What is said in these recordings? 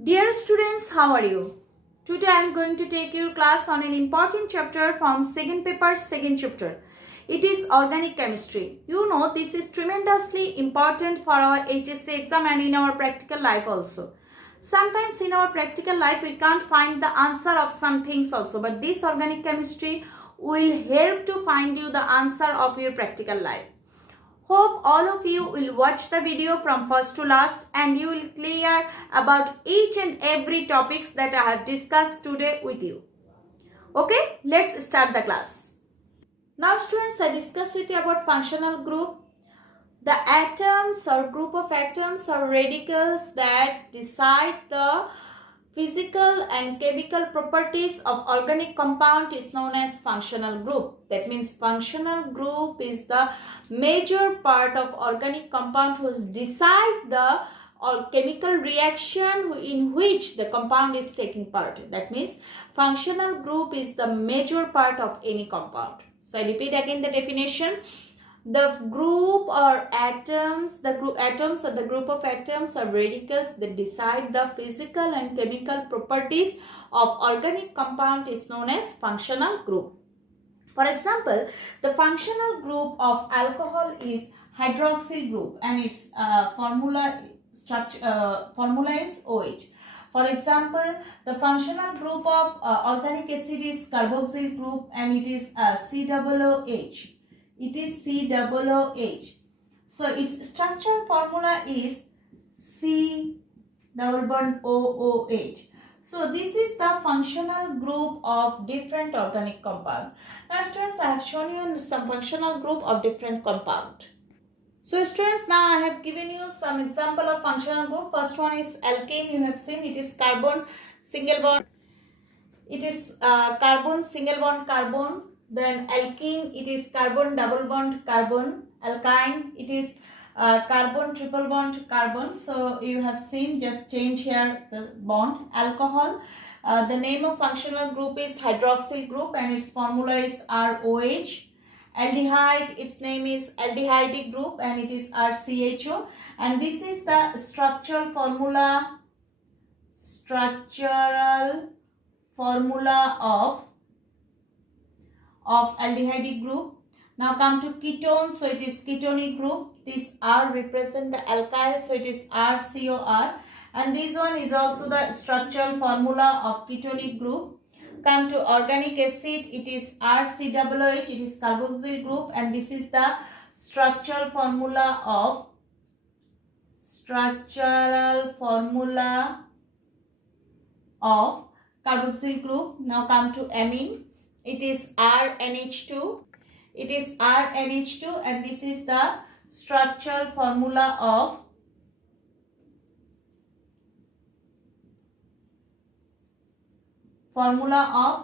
Dear students, how are you? Today I am going to take your class on an important chapter from second paper, second chapter. It is organic chemistry. You know this is tremendously important for our HSC exam and in our practical life also. Sometimes in our practical life we can't find the answer of some things also, but this organic chemistry will help to find you the answer of your practical life. Hope all of you will watch the video from first to last and you will clear about each and every topics that I have discussed today with you. Okay, let's start the class. Now students, I discuss with you about functional group. The atoms or group of atoms or radicals that decide the physical and chemical properties of organic compound is known as functional group. That means functional group is the major part of organic compound who decide the chemical reaction in which the compound is taking part. That means functional group is the major part of any compound. So I repeat again the definition. The group or atoms, atoms or the group of atoms or radicals that decide the physical and chemical properties of organic compound is known as functional group. For example, the functional group of alcohol is hydroxyl group and its formula is OH. For example, the functional group of organic acid is carboxyl group and it is COOH. It is COOH. So its structural formula is C double bond OOH. So this is the functional group of different organic compound. Now students, I have shown you some functional group of different compound. So students, now I have given you some example of functional group. First one is alkane. You have seen it is carbon single bond. It is carbon single bond carbon. Then alkene, it is carbon double bond carbon. Alkyne, it is carbon triple bond carbon. So you have seen, just change here the bond. Alcohol, the name of functional group is hydroxyl group and its formula is ROH. Aldehyde, its name is aldehydic group and it is RCHO. And this is the structural formula of aldehydic group. Now come to ketone, so it is ketonic group. This R represent the alkyl, so it is RCOR. And this one is also the structural formula of ketonic group. Come to organic acid, it is RCOOH, it is carboxyl group and this is the structural formula of carboxyl group. Now come to amine. It is RNH2. It is RNH2 and this is the structural formula of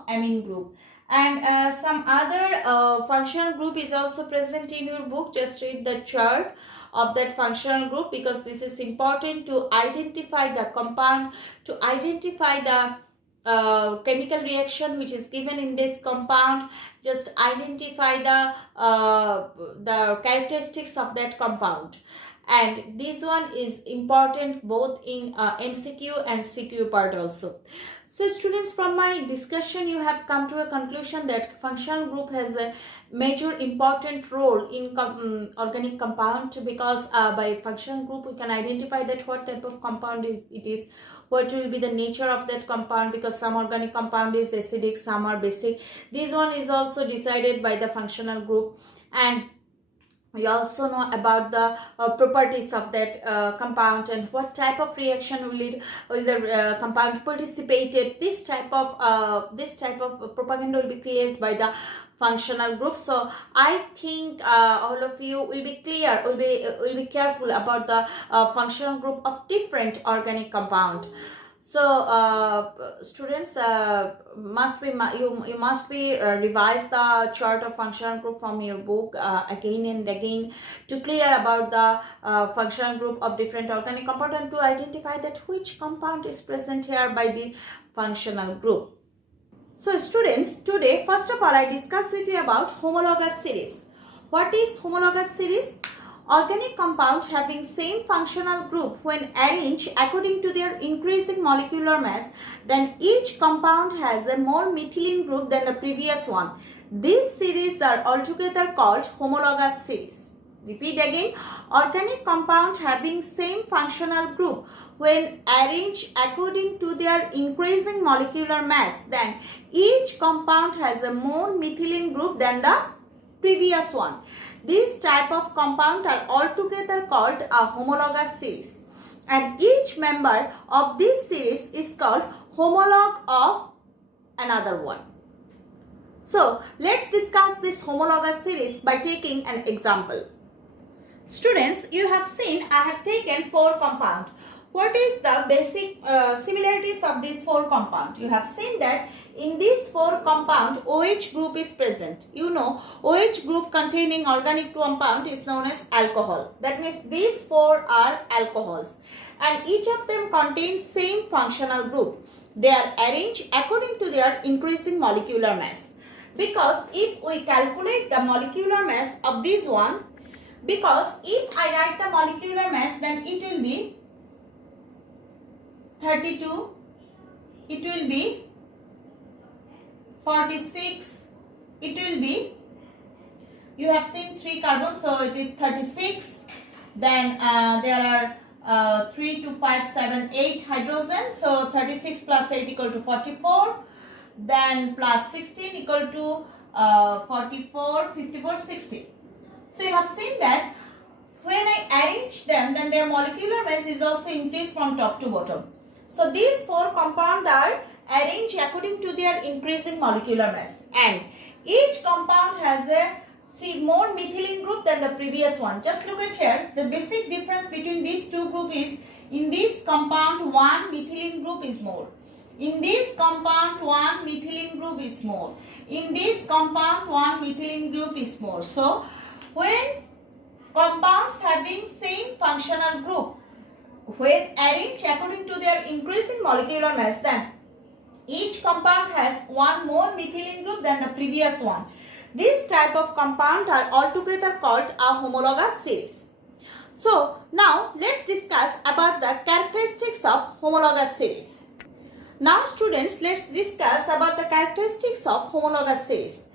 amine group. And some other functional group is also present in your book. Just read the chart of that functional group because this is important to identify the compound, to identify the chemical reaction which is given in this compound. Just identify the characteristics of that compound, and this one is important both in MCQ and CQ part also. So students, from my discussion you have come to a conclusion that functional group has a major important role in organic compound because by functional group we can identify that what type of compound it is, what will be the nature of that compound, because some organic compound is acidic, some are basic. This one is also decided by the functional group, and we also know about the properties of that compound and what type of reaction will the compound participated. This type of propaganda will be created by the functional group. So I think all of you will be clear, will be careful about the functional group of different organic compound. So students, you must be revise the chart of functional group from your book again and again to clear about the functional group of different organic compound and to identify that which compound is present here by the functional group. So students, today first of all I discuss with you about homologous series. What is homologous series? organic compound having same functional group when arranged according to their increasing molecular mass, then each compound has a more methylene group than the previous one. These series are altogether called homologous series. Repeat again. Organic compound having same functional group when arranged according to their increasing molecular mass, then each compound has a more methylene group than the previous one. These type of compound are altogether called a homologous series, and each member of this series is called homologue of another one. So let's discuss this homologous series by taking an example. Students, you have seen I have taken 4 compounds. What is the basic similarities of these 4 compounds? You have seen that in these 4 compounds, OH group is present. You know, OH group containing organic compound is known as alcohol. That means these 4 are alcohols, and each of them contains same functional group. They are arranged according to their increasing molecular mass. Because if we calculate the molecular mass of this one, because if I write the molecular mass, then it will be 32, it will be 46, it will be, you have seen 3 carbons, so it is 36, then there are 3, 2, 5, 7, 8 hydrogen, so 36 plus 8 equal to 44, then plus 16 equal to 44, 54, 60. So you have seen that when I arrange them, then their molecular mass is also increased from top to bottom. So these 4 compounds are arranged according to their increasing molecular mass, and each compound has a more methylene group than the previous one. Just look at here, the basic difference between these 2 groups is in this compound 1 methylene group is more. In this compound 1 methylene group is more. In this compound 1 methylene group is more. So when compounds having same functional group, when arranged according to their increasing molecular mass, then each compound has 1 more methylene group than the previous one. This type of compound are altogether called a homologous series. So now let's discuss about the characteristics of homologous series. Now students, let's discuss about the characteristics of homologous series.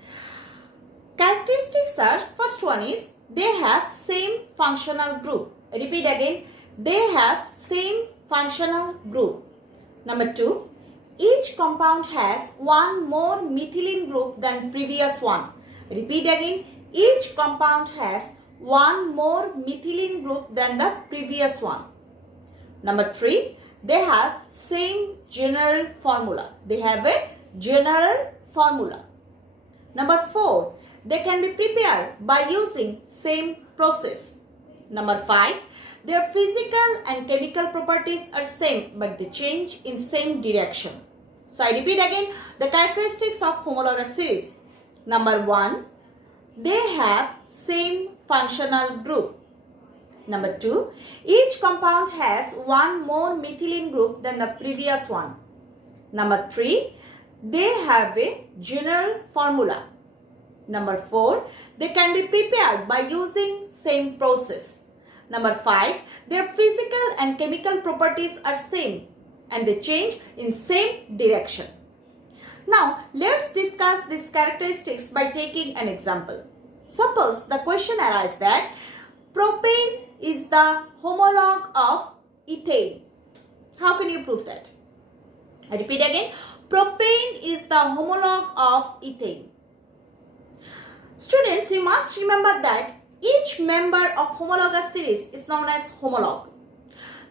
Characteristics are, first one is they have same functional group. Repeat again, they have same functional group. Number 2, each compound has 1 more methylene group than previous one. Repeat again, each compound has 1 more methylene group than the previous one. Number 3, they have same general formula. They have a general formula. Number 4, they can be prepared by using same process. Number 5, their physical and chemical properties are same, but they change in same direction. So I repeat again the characteristics of homologous series. Number 1, they have same functional group. Number 2, each compound has 1 more methylene group than the previous one. Number 3, they have a general formula. Number 4, they can be prepared by using same process. Number 5, their physical and chemical properties are same and they change in same direction. Now let's discuss these characteristics by taking an example. Suppose the question arises that propane is the homologue of ethane. How can you prove that? I repeat again, propane is the homologue of ethane. Students, you must remember that each member of homologous series is known as homologue.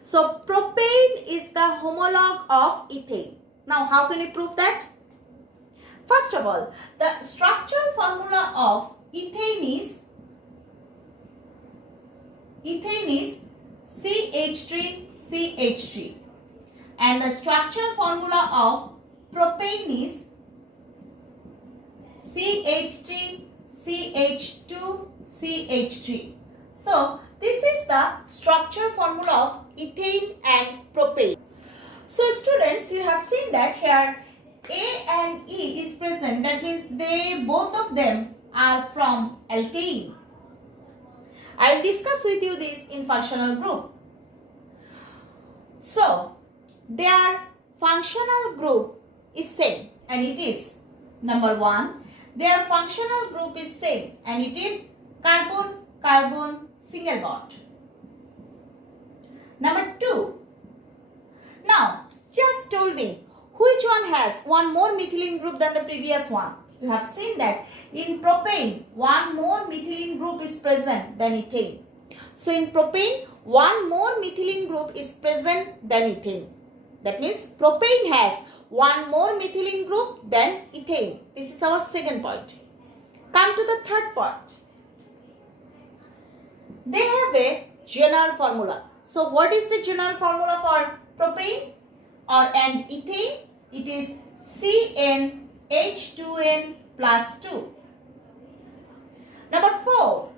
So propane is the homologue of ethane. Now how can you prove that? First of all, the structural formula of ethane is CH3CH3, and the structural formula of propane is CH3CH2CH3. So this is the structure formula of ethane and propane. So students, you have seen that here A and E is present. That means both of them are from alkane. I'll discuss with you this in functional group. So, their functional group is same and it is number 1. Their functional group is same and it is carbon-carbon single bond. Number 2. Now, just tell me which one has one more methylene group than the previous one. You have seen that in propane, one more methylene group is present than ethane. So, in propane, one more methylene group is present than ethane. That means propane has one more methylene group than ethane. This is our second point. Come to the third point. They have a general formula. So, what is the general formula for propane and ethane? It is CnH2n plus 2. Number 4.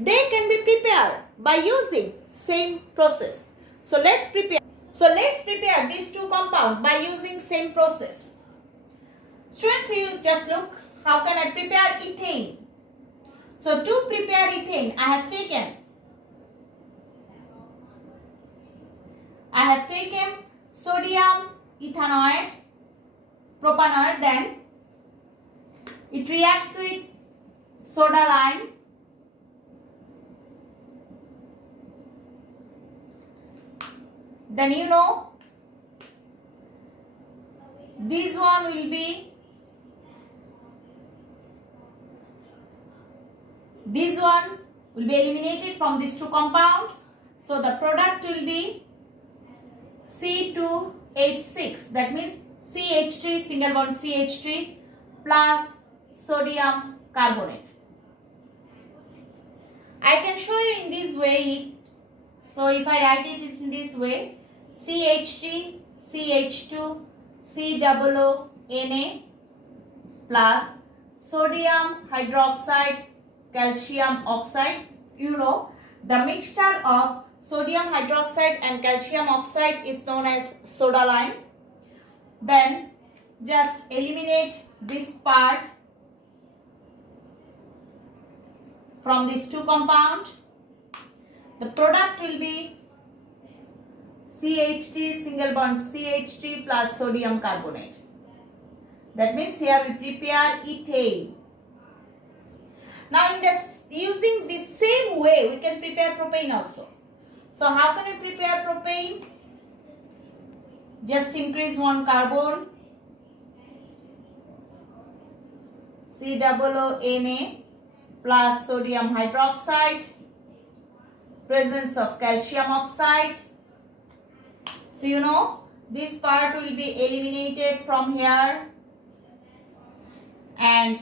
They can be prepared by using same process. So let's prepare these two compounds by using same process. Students, you just look, how can I prepare ethane? So to prepare ethane, I have taken sodium ethanoate, propanoate, then it reacts with soda lime, then you know this one will be eliminated from these two compounds. So the product will be C2H6, that means CH3 single bond CH3 plus sodium carbonate. I can show you in this way. So if I write it in this way, CH3 CH2 COONA plus sodium hydroxide calcium oxide. You know, the mixture of sodium hydroxide and calcium oxide is known as soda lime. Then just eliminate this part from these two compounds. The product will be CH3 single bond CH3 plus sodium carbonate. That means here we prepare ethane. Now using the same way we can prepare propane also. So how can we prepare propane? Just increase one carbon, COONA plus sodium hydroxide, presence of calcium oxide. So you know this part will be eliminated from here and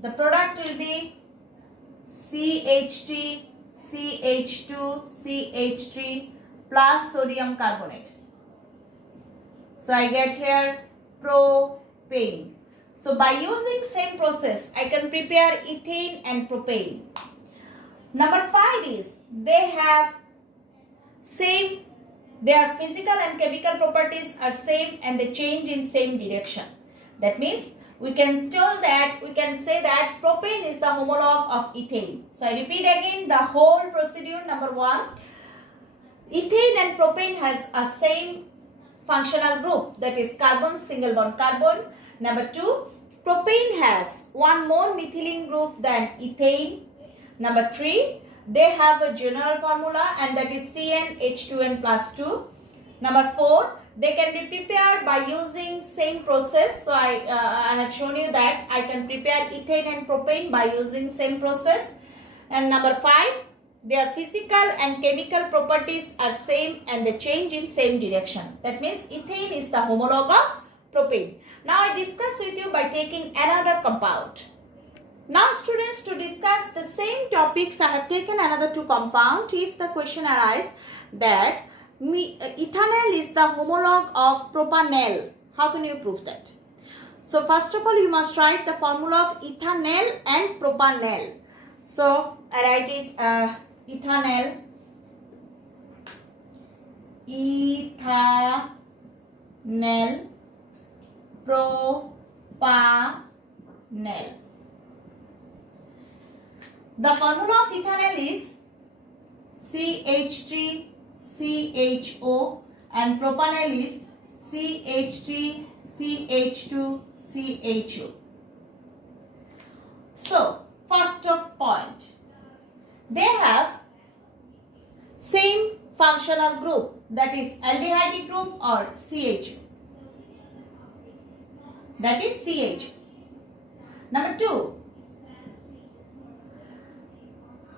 the product will be CH3 CH2 CH3 plus sodium carbonate. So I get here propane. So by using same process, I can prepare ethane and propane. Number 5 is they have same, their physical and chemical properties are same and they change in same direction. That means we can say that propane is the homologue of ethane. So I repeat again the whole procedure. Number 1, ethane and propane has a same functional group, that is carbon single bond carbon. Number 2, propane has one more methylene group than ethane. Number 3, they have a general formula and that is CnH2n plus 2. Number 4, they can be prepared by using same process. So I have shown you that I can prepare ethane and propane by using same process. And number 5, their physical and chemical properties are same and they change in same direction. That means ethane is the homologue of propane. Now I discuss with you by taking another compound. Now students, to discuss the same topics, I have taken another two compounds. If the question arises that ethanol is the homologue of propanol, how can you prove that? So first of all, you must write the formula of ethanol and propanol. So I write it ethanol, propanol. The formula of ethanol is CH3CHO and propanol is CH3CH2CHO. So, first point, they have same functional group, that is aldehyde group or CHO, that is CH. Number 2,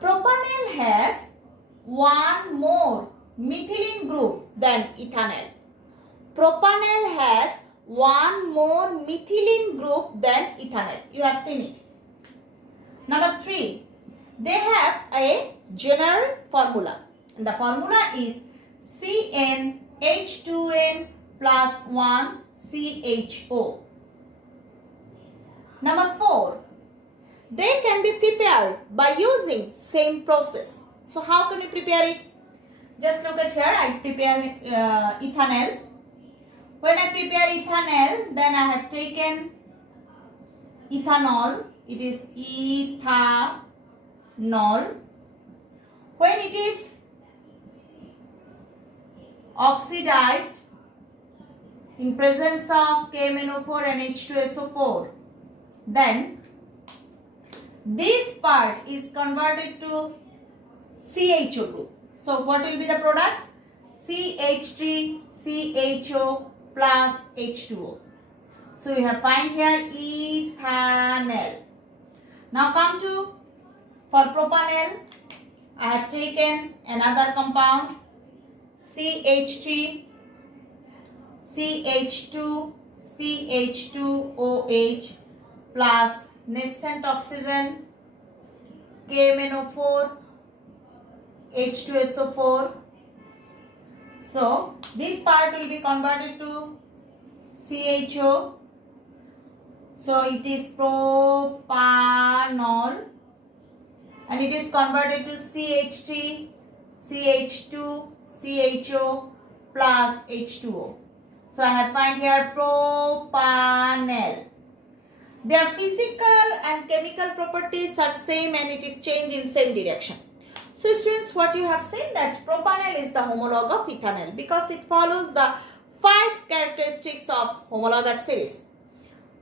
propanol has one more methylene group than ethanol. Propanol has one more methylene group than ethanol. You have seen it. Number 3, they have a general formula. And the formula is CnH2n plus 1 CHO. Number 4, they can be prepared by using same process. So how can you prepare it? Just look at here. I prepare ethanol. When I prepare ethanol, then I have taken ethanol. It is ethanol. When it is oxidized in presence of KMnO4 and H2SO4, then this part is converted to CHO group. So what will be the product? CH3CHO plus H2O. So you have find here ethanol. Now come to, for propanol, I have taken another compound CH3 CH2 CH2OH plus nascent oxygen KMnO4 H2SO4. So this part will be converted to CHO. So it is propanol and it is converted to CH3 CH2 CHO plus H2O. So I have find here propanol. Their physical and chemical properties are same and it is changed in same direction. So students, what you have seen that propanol is the homologue of ethanol because it follows the 5 characteristics of homologous series.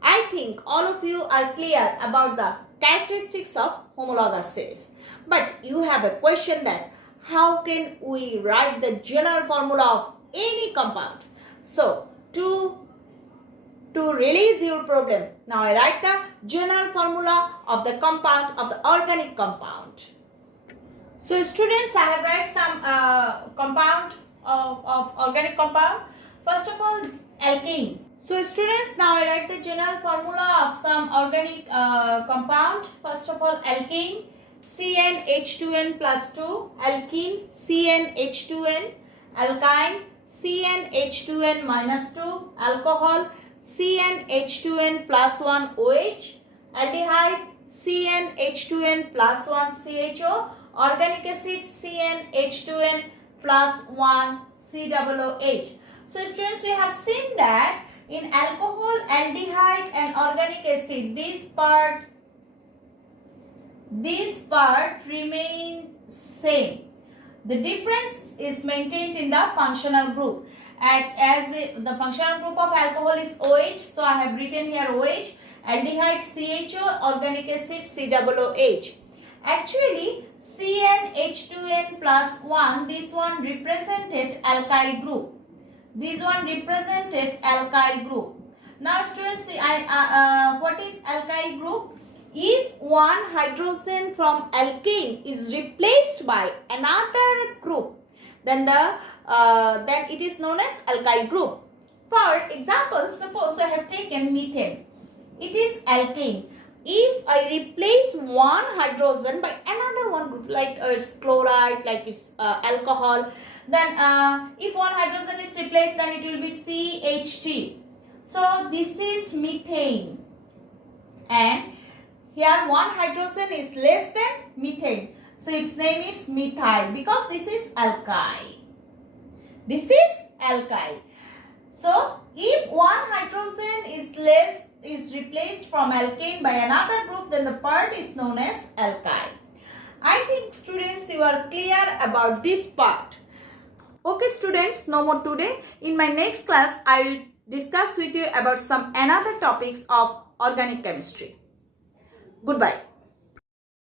I think all of you are clear about the characteristics of homologous series. But you have a question that how can we write the general formula of any compound? So to release your problem, now I write the general formula of the compound, of the organic compound. So students, I have write some compound of organic compound. First of all, alkene. So students, now I write the general formula of some organic compound. First of all, alkene, CnH2n plus 2, alkene, CnH2n, alkyne, CnH2n minus 2, alcohol, CnH2n plus 1 OH, aldehyde, CnH2n plus 1 CHO, organic acid, CnH2n plus 1 COOH. So students, we have seen that in alcohol, aldehyde and organic acid, this part remain same. The difference is maintained in the functional group. As the functional group of alcohol is OH, so I have written here OH, aldehyde CHO, organic acid COOH. Actually, CnH2n plus 1, this one represented alkyl group. This one represented alkyl group. Now students, what is alkyl group? If one hydrogen from alkane is replaced by another group, then it is known as alkyl group. For example, suppose I have taken methane. It is alkane. If I replace one hydrogen by another one group, like it's chloride, like it's alcohol, then if one hydrogen is replaced, then it will be CH3. So this is methane, and here one hydrogen is less than methane. So its name is methyl because this is alkyl. This is alkyl. So if one hydrogen is replaced from alkane by another group, then the part is known as alkyl. I think students you are clear about this part. Okay students, no more today. In my next class, I will discuss with you about some another topics of organic chemistry. Goodbye.